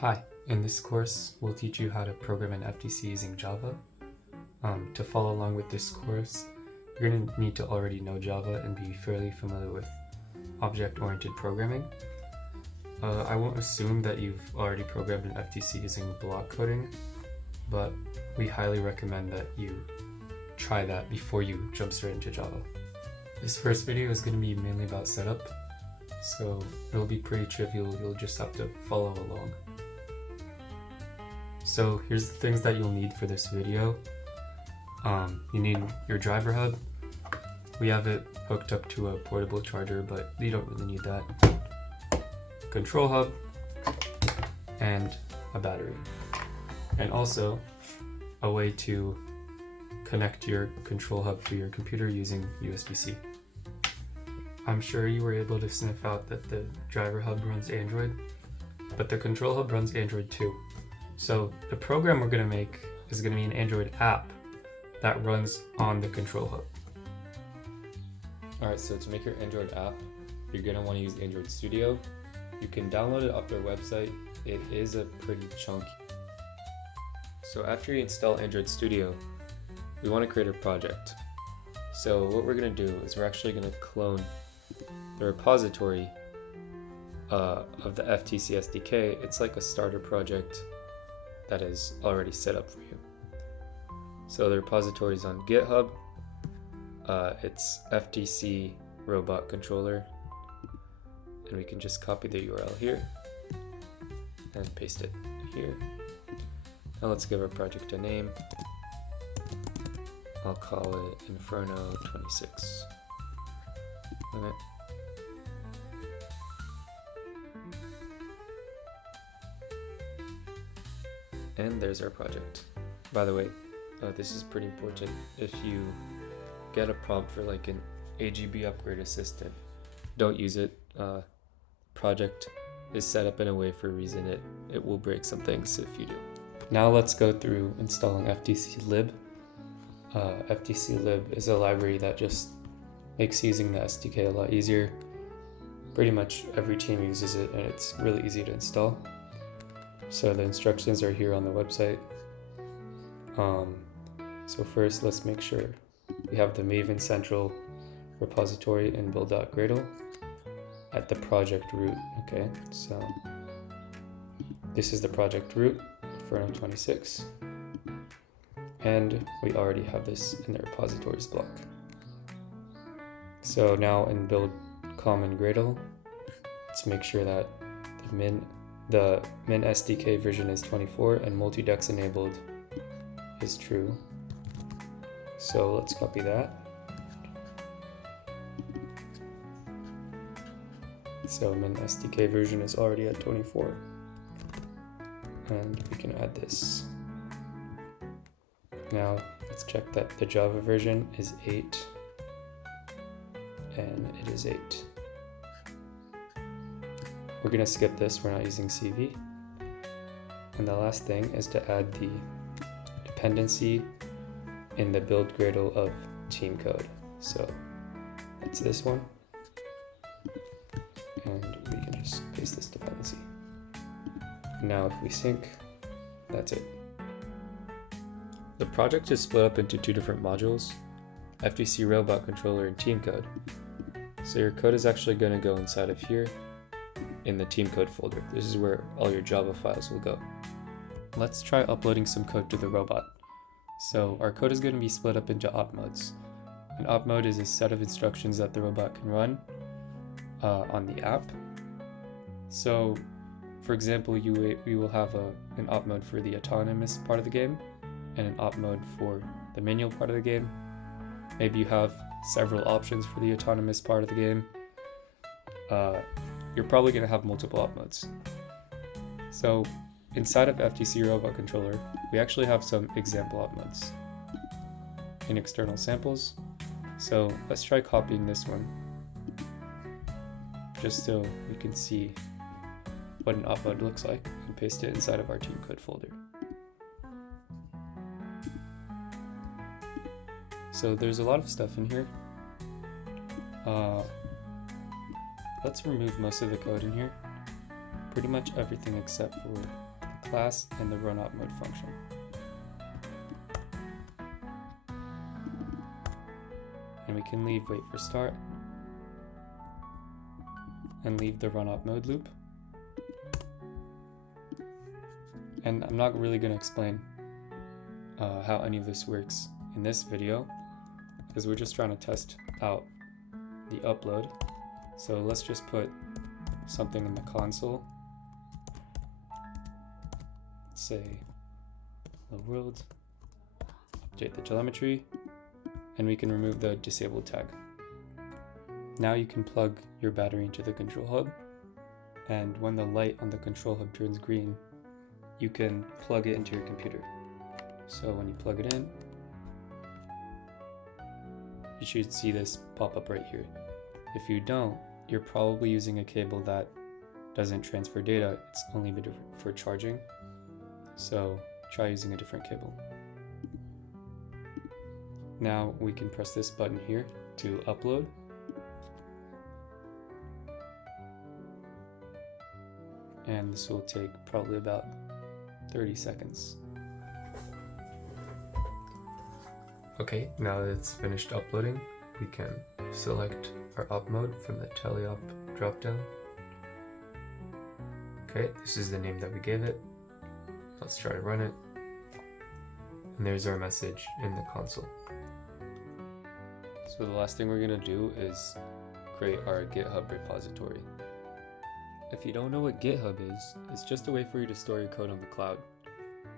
Hi, in this course, we'll teach you how to program an FTC using Java. To follow along with this course, you're going to need to already know Java and be fairly familiar with object-oriented programming. I won't assume that you've already programmed an FTC using block coding, but we highly recommend that you try that before you jump straight into Java. This first video is going to be mainly about setup, so it'll be pretty trivial, you'll just have to follow along. So here's the things that you'll need for this video. You need your driver hub. We have it hooked up to a portable charger, but you don't really need that. Control hub and a battery. And also a way to connect your control hub to your computer using USB-C. I'm sure you were able to sniff out that the driver hub runs Android, but the control hub runs Android too. So the program we're going to make is going to be an Android app that runs on the control hub. Alright, so to make your Android app, you're going to want to use Android Studio. You can download it off their website. It is a pretty chunky. So after you install Android Studio, we want to create a project. So what we're going to do is we're actually going to clone the repository of the FTC SDK. It's like a starter project that is already set up for you. So the repository is on GitHub. It's FTC robot controller, and we can just copy the URL here and paste it here. Now let's give our project a name. I'll call it Inferno26. And there's our project. By the way, this is pretty important. If you get a prompt for like an AGB upgrade assistant, don't use it. Project is set up in a way for a reason. It will break some things if you do. Now let's go through installing FTC lib. FTC lib is a library that just makes using the SDK a lot easier. Pretty much every team uses it and it's really easy to install. So the instructions are here on the website. So first, let's make sure we have the Maven Central repository in build.gradle at the project root. Okay, so this is the project root, Inferno26, and we already have this in the repositories block. So now in build common Gradle, let's make sure that the min SDK version is 24 and multi-dex enabled is true. So let's copy that. So min SDK version is already at 24. And we can add this. Now let's check that the Java version is 8. And it is 8. We're going to skip this, we're not using CV. And the last thing is to add the dependency in the build Gradle of team code. So that's this one. And we can just paste this dependency. Now if we sync, that's it. The project is split up into two different modules, FTC robot controller and team code. So your code is actually going to go inside of here in the team code folder. This is where all your Java files will go. Let's try uploading some code to the robot. So our code is going to be split up into op modes. An op mode is a set of instructions that the robot can run on the app. So for example, we will have an op mode for the autonomous part of the game and an op mode for the manual part of the game. Maybe you have several options for the autonomous part of the game. You're probably going to have multiple op modes. So inside of FTC Robot Controller, we actually have some example op modes in external samples. So let's try copying this one, just so we can see what an op mode looks like, and paste it inside of our team code folder. So there's a lot of stuff in here. Let's remove most of the code in here. Pretty much everything except for class and the run-op mode function. And we can leave wait for start and leave the run-op mode loop. And I'm not really going to explain how any of this works in this video, because we're just trying to test out the upload. So let's just put something in the console. Let's say hello world, update the telemetry, and we can remove the disabled tag. Now you can plug your battery into the control hub, and when the light on the control hub turns green, you can plug it into your computer. So when you plug it in, you should see this pop up right here. If you don't, you're probably using a cable that doesn't transfer data, it's only meant for charging. So try using a different cable. Now we can press this button here to upload. And this will take probably about 30 seconds. Okay, now that it's finished uploading, we can select our up mode from the teleop dropdown. Okay, this is the name that we gave it. Let's try to run it. And there's our message in the console. So the last thing we're going to do is create our GitHub repository. If you don't know what GitHub is, it's just a way for you to store your code on the cloud.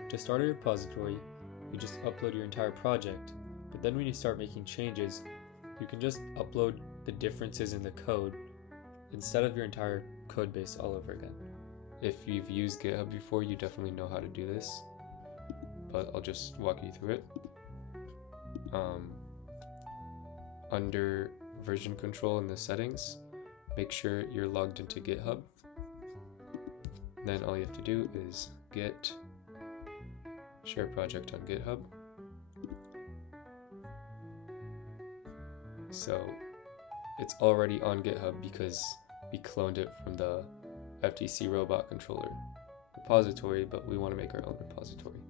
To start a repository, you just upload your entire project, but then when you start making changes, you can just upload the differences in the code instead of your entire code base all over again. If you've used GitHub before, you definitely know how to do this, but I'll just walk you through it. Under version control in the settings, make sure you're logged into GitHub. Then all you have to do is git share project on GitHub. So it's already on GitHub because we cloned it from the FTC robot controller repository, but we want to make our own repository.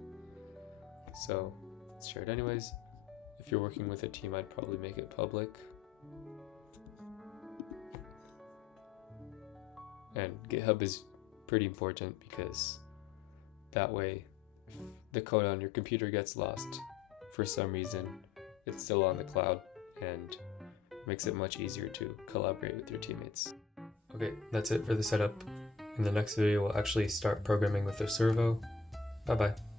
So let's share it anyways. If you're working with a team, I'd probably make it public. And GitHub is pretty important because that way, if the code on your computer gets lost for some reason, it's still on the cloud and makes it much easier to collaborate with your teammates. Okay, that's it for the setup. In the next video, we'll actually start programming with the servo. Bye bye.